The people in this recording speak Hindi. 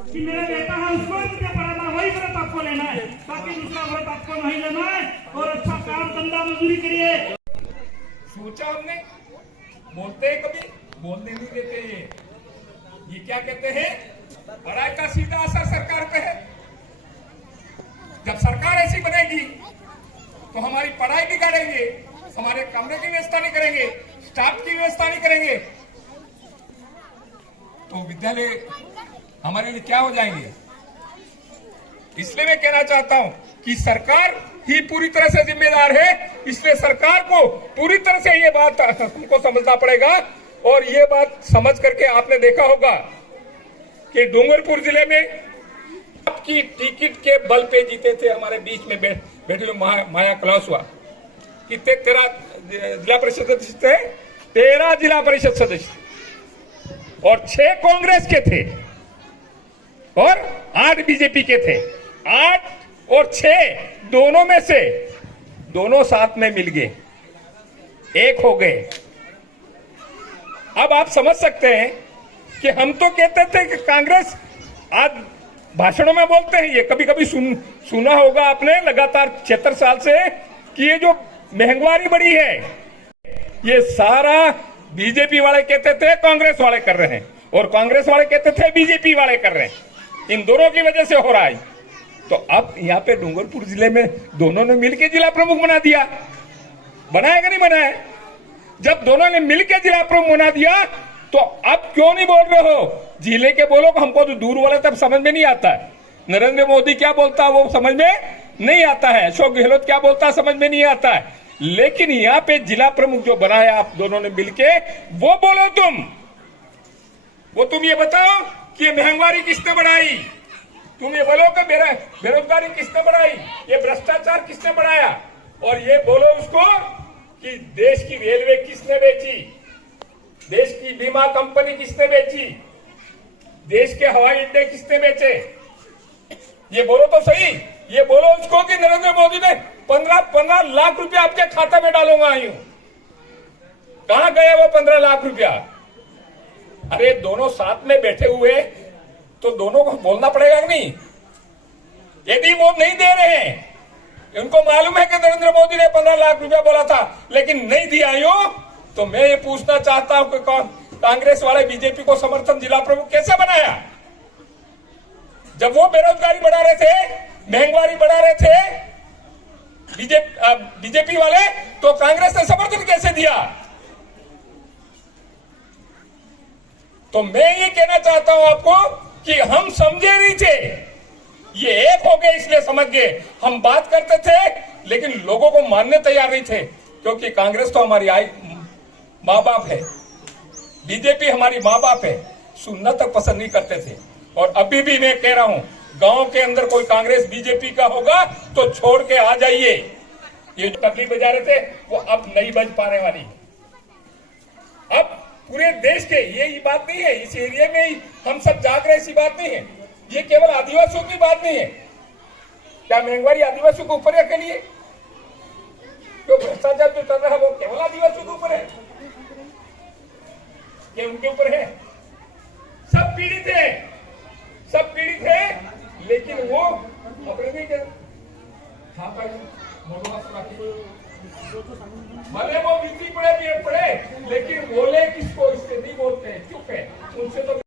कि मेरा बेटा है उसको मुझे पढ़ाना, वही व्रत आपको लेना है, बाकी दूसरा व्रत आपको नहीं लेना है। और अच्छा काम धंधा मजदूरी करिए। सोचा हमने, बोलते हैं कभी, बोलने नहीं देते। ये क्या कहते हैं, पढ़ाई का सीधा असर सरकार पे है। जब सरकार ऐसी बनेगी तो हमारी पढ़ाई बिगाड़ेंगे, हमारे कमरे की व्यवस्था नहीं करेंगे, स्टाफ की व्यवस्था नहीं करेंगे, तो विद्यालय हमारे लिए क्या हो जाएंगे। इसलिए मैं कहना चाहता हूं कि सरकार ही पूरी तरह से जिम्मेदार है, इसलिए सरकार को पूरी तरह से ये बात हमको समझना पड़ेगा। और ये बात समझ करके आपने देखा होगा कि डूंगरपुर जिले में आपकी टिकट के बल पे जीते थे हमारे बीच में बैठे हुए माया कलासवा। कितने 13 जिला परिषद सदस्य थे, 13 जिला परिषद सदस्य और 6 कांग्रेस के थे और 8 बीजेपी के थे। 8 और 6 दोनों में से दोनों साथ में मिल गए, एक हो गए। अब आप समझ सकते हैं कि हम तो कहते थे कि कांग्रेस, आज भाषणों में बोलते हैं, ये कभी कभी सुना होगा आपने लगातार 76 साल से, कि ये जो महंगाई बढ़ी है ये सारा बीजेपी वाले कहते थे कांग्रेस वाले कर रहे हैं, और कांग्रेस वाले कहते थे बीजेपी वाले कर रहे हैं। इन दोनों की वजह से हो रहा है। तो अब यहाँ पे डूंगरपुर जिले में दोनों ने मिलकर जिला प्रमुख बना दिया। बनाया कि नहीं बनाया? जब दोनों ने मिलकर जिला प्रमुख बना दिया तो अब क्यों नहीं बोल रहे हो? जिले के बोलो, हमको तो दूर वाले तब समझ में नहीं आता है। नरेंद्र मोदी क्या बोलता है वो समझ में नहीं आता है, अशोक गहलोत क्या बोलता है समझ में नहीं आता है। लेकिन यहाँ पे जिला प्रमुख जो बनाया आप दोनों ने मिलके, वो बोलो तुम ये बताओ कि महंगाई किसने बढ़ाई? तुम ये बोलो कि बेरोजगारी किसने बढ़ाई? ये भ्रष्टाचार किसने बढ़ाया? और ये बोलो उसको कि देश की रेलवे किसने बेची, देश की बीमा कंपनी किसने बेची, देश के हवाई अड्डे किसने बेचे? ये बोलो तो सही। ये बोलो उसको कि नरेंद्र मोदी ने 15 लाख रुपया आपके खाते में डालूंगा यूं। कहां गए वो 15 लाख रुपया? अरे दोनों साथ में बैठे हुए तो दोनों को बोलना पड़ेगा कि नहीं? यदि वो नहीं दे रहे हैं, उनको मालूम है कि नरेंद्र मोदी ने 15 लाख रुपया बोला था लेकिन नहीं दिया यूं, तो मैं ये पूछना चाहता हूं कि कांग्रेस वाले बीजेपी को समर्थन जिला प्रमुख कैसे बनाया? जब वो बेरोजगारी बढ़ा रहे थे, महंगाई बढ़ा रहे थे बीजेपी वाले, तो कांग्रेस ने समर्थन कैसे दिया? तो मैं ये कहना चाहता हूं आपको कि हम समझे नहीं थे, ये एक हो गए इसलिए समझ गए। हम बात करते थे लेकिन लोगों को मानने तैयार नहीं थे, क्योंकि कांग्रेस तो हमारी माँ बाप है, बीजेपी हमारी माँ बाप है, सुनना तक पसंद नहीं करते थे। और अभी भी मैं कह रहा हूं, गांव के अंदर कोई कांग्रेस बीजेपी का होगा तो छोड़ के आ जाइए। ये जो तकलीफ बजा रहे थे वो अब नहीं बच पाने वाली। अब पूरे देश के ये बात नहीं है, इस एरिया में ही हम सब जाग रहे, ऐसी बात नहीं है। ये केवल आदिवासियों की बात नहीं है। क्या महंगाई आदिवासियों के ऊपर है के लिए? जो भ्रष्टाचार जो चल रहा है वो केवल आदिवासियों के ऊपर है, ये उनके ऊपर है? सब पीड़ित है, लेकिन वो अपने नहीं कर भले वो बिजली पड़े लेकिन बोले किसको, इससे नहीं बोलते, चुप है। उनसे तो